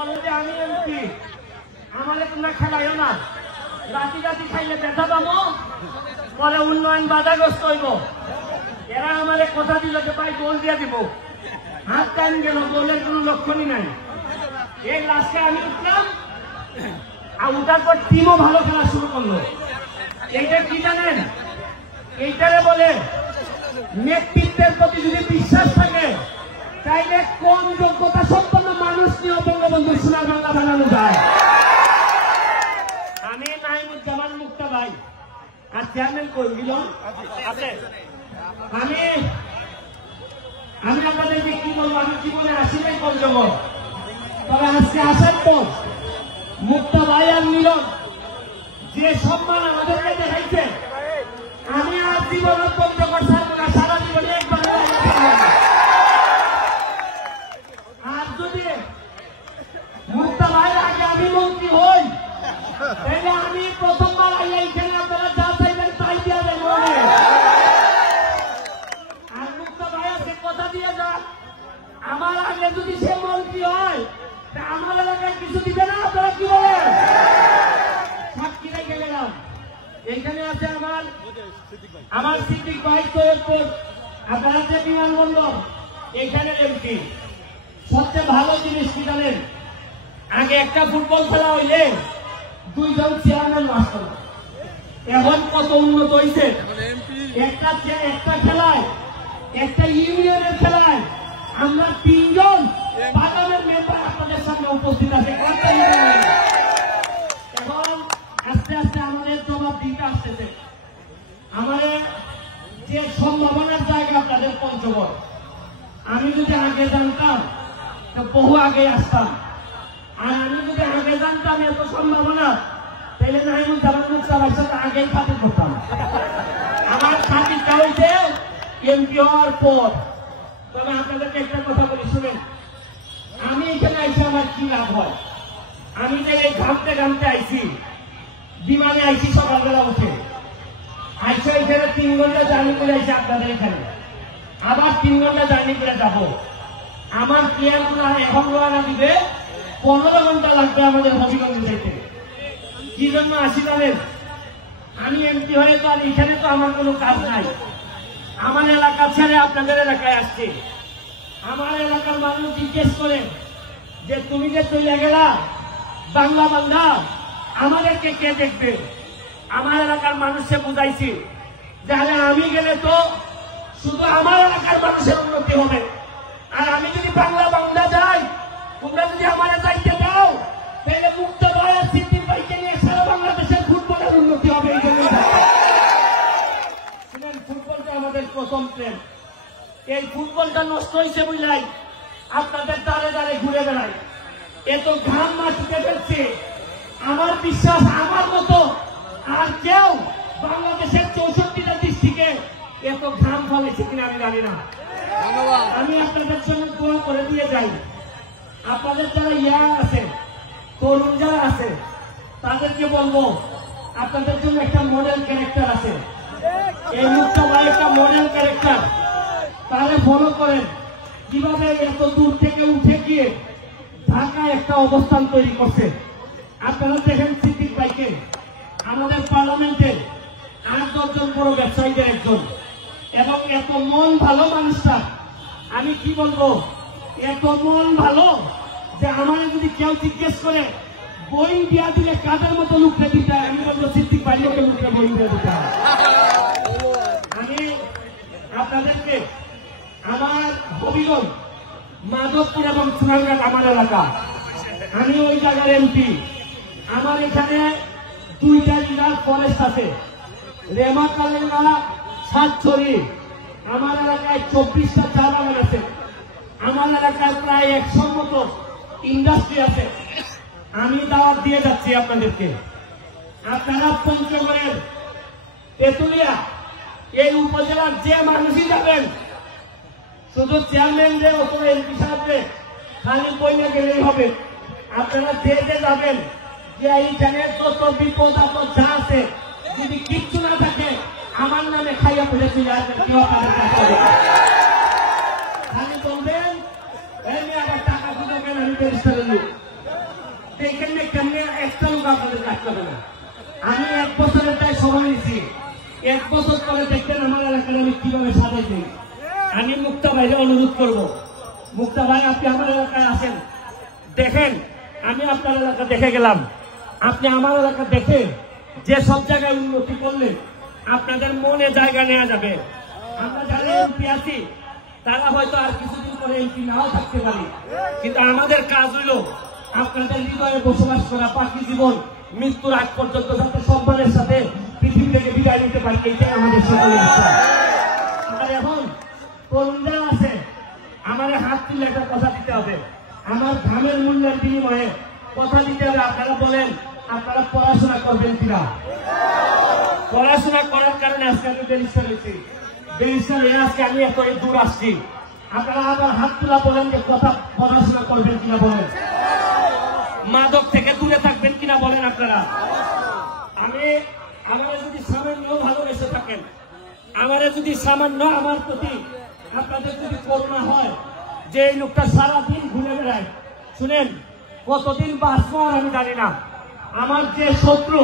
বলে যে আমি এমপি, আমারে তোমরা খেলাইও না, রাতি রাতি খাইলে ব্যথা পাবো, পরে উন্নয়ন বাধাগ্রস্ত হইব। এরা আমারে কথা দিল যে ভাই গোল দিয়ে দিব, হাত টাইম গেল, গোলের কোন লক্ষণই নাই। এই লাস্টে আমি উঠলাম, আর উঠার পর টিমও ভালো খেলা শুরু করলো। এইটা কি জানেন? এইটারে বলে নেতৃত্বের প্রতি যদি বিশ্বাস থাকে, তাইলে কোন যোগ্যতা সম্পন্ন মানুষ নিয়ে বঙ্গবন্ধু সোনার বাংলা বানানো যায়। আমি নাইমুজ্জামান মুক্তা ভাই আর চেয়ারম্যান কই দিল আছে। আমি আপনাদেরকে কি বলবো, আমি জীবনে আসিলাই পঞ্চগড়, তবে আজকে আসার পর মুক্তা ভাই আর মিলন যে সম্মান আমাদেরকে দেখাইছে, আমি আর জীবনে পঞ্চগড় ছাড়বো না, সারা জীবনে একবার। আর যদি মুক্তা ভাই আগে আমি মন্ত্রী হই, তাহলে আমি প্রথমবার আইয়া এখানে আপনারা যা চাইবেন তাই দিয়া দেন। আর মুক্তা ভাই আছে কথা দিয়ে যান, আমার আগে যদি সে মন্ত্রী হয়, তা আমার এলাকায় কিছু দিবে না। আপনারা কি বলেন? সাক্ষী রেখে গেলাম। এইখানে আছে আমার সিদ্দিক ভাই সৈয়দপুর, আপনারা যে বিমানবন্দর, এইখানে এমপি। সবচেয়ে ভালো জিনিস কি জানেন? আগে একটা ফুটবল খেলা হইলে 2 জন চেয়ারম্যান মাস্টার, এখন কত উন্নত হয়েছে। একটা খেলায়, একটা ইউনিয়নের খেলায় আমরা 3 জন বাগানের মেম্বার আপনাদের সামনে উপস্থিত আছে। এখন আস্তে আস্তে আমাদের জবাব দিতে আসতেছে। আমাদের যে সম্ভাবনার জায়গা আপনাদের পঞ্চগড়, আমি যদি আগে জানতাম বহু আগে আসতাম। আর আমি যদি আগে জানতাম এত সম্ভাবনা, তাহলে নাইমুজ্জামান মুক্তার সাথে আগেই খাতির করতাম। আমার খাতিরটা হইছে এমপি হওয়ার পর। তবে আপনাদেরকে একটা কথা বলি, শুনেন। আমি এখানে আইসি, আমার কি লাভ হয়? আমি যে এই ঘামতে ঘামতে আইসি, বিমানে আইসি সকালবেলা উঠে, আইসে এখানে 3 ঘন্টা জার্নি করে আইসি আপনাদের এখানে, আবার 3 ঘন্টা জার্নি করে যাব। আমার প্লেয়ার গুলো এখন রওনা দিবে, 15 ঘন্টা লাগবে আমাদের হবিগঞ্জে যেতে। কি জন্য আসি জানেন? আমি এমপি হয়ে তো আর এখানে তো আমার কোনো কাজ নাই। আমার এলাকা ছেড়ে আপনাদের এলাকায় আসছে। আমার এলাকার মানুষ জিজ্ঞেস করে যে তুমি যে চলে গেলা বাংলা বান্ধা, আমাদেরকে কে দেখবে? আমার এলাকার মানুষকে বুঝাইছি যে আরে আমি গেলে তো শুধু আমার এলাকার মানুষের উন্নতি হবে, আর আমি যদি বাংলা বান্ধা যাই, তোমরা যদি আমার যাইতে দাও, তাহলে মুক্ত ভাই আর সিদ্দিক ভাইকে নিয়ে সারা বাংলাদেশের ফুটবলের উন্নতি হবে। এই জন্য ফুটবলটা আমাদের প্রথম প্রেম। এই ফুটবলটা নষ্ট হয়েছে বুঝলাই আপনাদের দ্বারে দ্বারে ঘুরে বেড়াই, এত ঘাম মাটিতে ফেলছে। আমার বিশ্বাস আমার মতো আর কেউ বাংলাদেশের 64টা ডিস্ট্রিক্টে এত ঘাম ফেলেছে কিনা আমি জানি না। আমি আপনাদের সঙ্গে দোয়া করে দিয়ে যাই। আপনাদের যারা ইয়াং আছে, তরুণ যারা আছে, তাদেরকে বলবো আপনাদের জন্য একটা মডেল ক্যারেক্টার আছে। এই মুক্তা ভাই একটা মডেল ক্যারেক্টার, তাহলে ফলো করেন কিভাবে এত দূর থেকে উঠে গিয়ে ঢাকায় একটা অবস্থান তৈরি করছে। আপনারা দেখেন সিদ্দিক ভাইকে আমাদের পার্লামেন্টের 8-10 জন বড় ব্যবসায়ীদের একজন, এবং এত মন ভালো মানুষটা, আমি কি বলবো, এত মন ভালো যে আমার যদি কেউ জিজ্ঞেস করে বই দিয়া দিলে কাদের মতো লুকতে দিতে, আমি বলবো সিদ্দিক ভাই লোকে লুকতে বই দিয়ে দিতে। আমি আপনাদেরকে আমার হবিগঞ্জ, মাধবপুর এবং সোনারঘাট আমার এলাকা, আমি ওই জায়গার এমপি। আমার এখানে 2টা রিজার্ভ ফরেস্ট আছে, রেমাকালেঙ্গা, সাতছড়ি। আমার এলাকায় 24টা চা বাগান আছে। আমার এলাকায় প্রায় 100 মতো ইন্ডাস্ট্রি আছে। আমি দাওয়াত দিয়ে যাচ্ছি আপনাদেরকে, আপনারা পঞ্চগড়ের তেতুলিয়া এই উপজেলার যে মানুষই যাবেন, শুধু চেয়ারম্যান যে অথবা এমপি সাহেবকে খালি বইলে গেলেই হবে। আপনারা যে যে যাবেন, যে এইখানে যত বিপদ আপদ যা আছে, যদি কিচ্ছু না থাকে আমার নামে খাইয়া ফেলে চলে আসবেন। খালি বলবেন এই মেয়ে আবার টাকা খুঁজে কেন, আমি ব্যারিস্টারের লোক, দেখেন না কেমনি একটা লোক আপনাদের কাজ করবে না। আমি 1 বছরের তাই সময় নিয়েছি, 1 বছর পরে দেখবেন আমার এলাকায় আমি কিভাবে সাজাই দিই। আমি মুক্তা ভাইকে অনুরোধ করব, মুক্তা ভাই আপনি আমার এলাকায় আসেন, দেখেন আমি আপনার এলাকা দেখে গেলাম, আপনি আমার এলাকা দেখে যে সব জায়গায় উন্নতি করলে আপনাদের মনে জায়গা নেওয়া যাবে। আমরা যারা এমপি আছি তারা হয়তো আর কিছুদিন পরে এমপি নাও থাকতে পারি, কিন্তু আমাদের কাজ হইল আপনাদের হৃদয়ে বসবাস করা, বাকি জীবন মৃত্যুর আগ পর্যন্ত যাতে সম্মানের সাথে পৃথিবী থেকে বিদায় নিতে পারি, এইটাই আমাদের সকলের ইচ্ছা। আমার এখন তরুণরা আছে, আমার হাত তুলে একটা কথা দিতে হবে, আমার ঘামের মূল্যের বিনিময়ে কথা দিতে হবে। আপনারা বলেন আপনারা পড়াশোনা করবেন কিনা? পড়াশোনা করার কারণে আজকে আমি ব্যারিস্টার হয়েছি, ব্যারিস্টার হয়ে আজকে আমি এত দূর আসছি। আপনারা আবার হাত তোলা বলেন যে কথা পড়াশোনা করবেন কিনা বলেন, মাদক থেকে দূরে থাকবেন কিনা বলেন আপনারা। আমারা যদি সামান্য ভালোবেসে থাকেন, আমারা যদি সামান্য আমার প্রতি আপনাদের যদি করুণা হয়, যে এই লোকটা সারাদিন ঘুরে বেড়ায়, শুনেন কতদিন বাঁচবো আর আমি জানি না, আমার যে শত্রু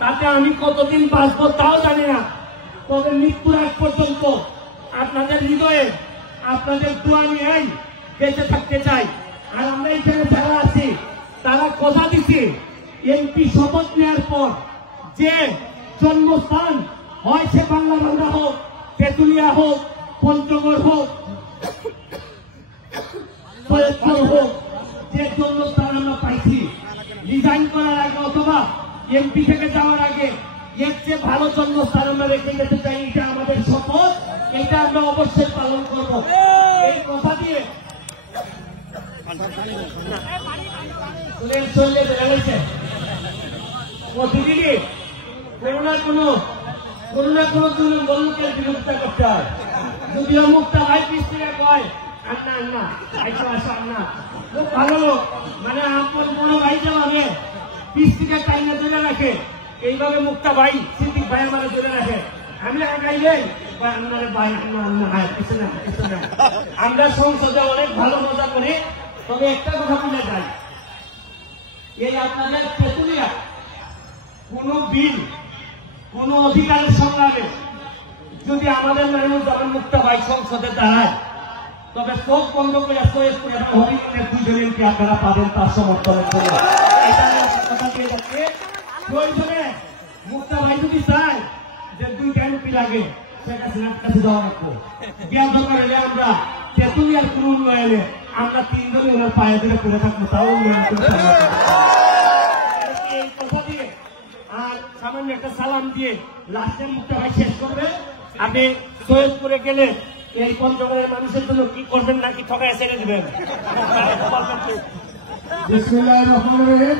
তাতে আমি কতদিন বাঁচবো তাও জানি না, তবে মৃত্যুর আগ পর্যন্ত আপনাদের হৃদয়ে আপনাদের দোয়া নিয়ে বেঁচে থাকতে চাই। আর আমরা এখানে যারা আছি তারা কথা দিচ্ছি, এমপি শপথ নেওয়ার পর যে জন্মস্থান হয় সে বাংলাবান্ধা হোক, তেঁতুলিয়া হোক, পঞ্চগড় হোক, সৈয়দপুর হোক, যে জন্মস্থান আমরা পাইছি রিজাইন করার আগে অথবা এমপি থেকে যাওয়ার আগে এর যে ভালো জন্মস্থান আমরা রেখে যেতে চাই, এটা আমাদের শপথ, এটা আমরা অবশ্যই পালন করব। এই কথা দিয়ে চলে বেড়েছে প্রতিদিনই কোনো না কোনো লোকের বিরোধিতা করতে হয়। যদিও মুক্তা ভাই পিস্তিরা কয় আন্না আন্না খুব ভালো লোক, মানে আপনার বড় ভাই যেভাবে পিস্তিকে টাইনে ধরে রাখে, এইভাবে মুক্তা ভাই সিদ্দিক ভাই আমার ধরে রাখে। আমি আগাইলেই ভাই আমরা সংসদে অনেক ভালো মজা করি, তবে একটা কথা বলে যাই, এই আপনাদের তেঁতুলিয়া কোন বিল, কোন অধিকারের সংগ্রামে যদি আমাদের নারায়ণগঞ্জ মুক্তা ভাই সংসদে দাঁড়ায়, তবে চোখ বন্ধ করে সৈয়দপুর এবং হবিগঞ্জের 2 জনকে আপনারা পাবেন তার সমর্থনের জন্য। এটা কথা দিয়ে যাচ্ছে, প্রয়োজনে মুক্তা ভাই যদি চায় যে 2টা এমপি লাগে, শেখ হাসিনার কাছে যাওয়া লাগবো, বিয়ার দরকার হলে আমরা তেঁতুলিয়ার কোন উন্নয়নে আমরা 3 জনে ওনার পায়ে ধরে পড়ে থাকবো, তাও উন্নয়ন করতে এই কথা দিয়ে আর সামান্য একটা সালাম দিয়ে লাস্টে মুক্তা ভাই শেষ করবে। আপনি সৈয়দপুরে গেলে এই পঞ্চগড়ের মানুষের জন্য কি করবেন, নাকি ঠকায় ছেড়ে দিবেন? বিসমিল্লাহির রহমানির রহিম।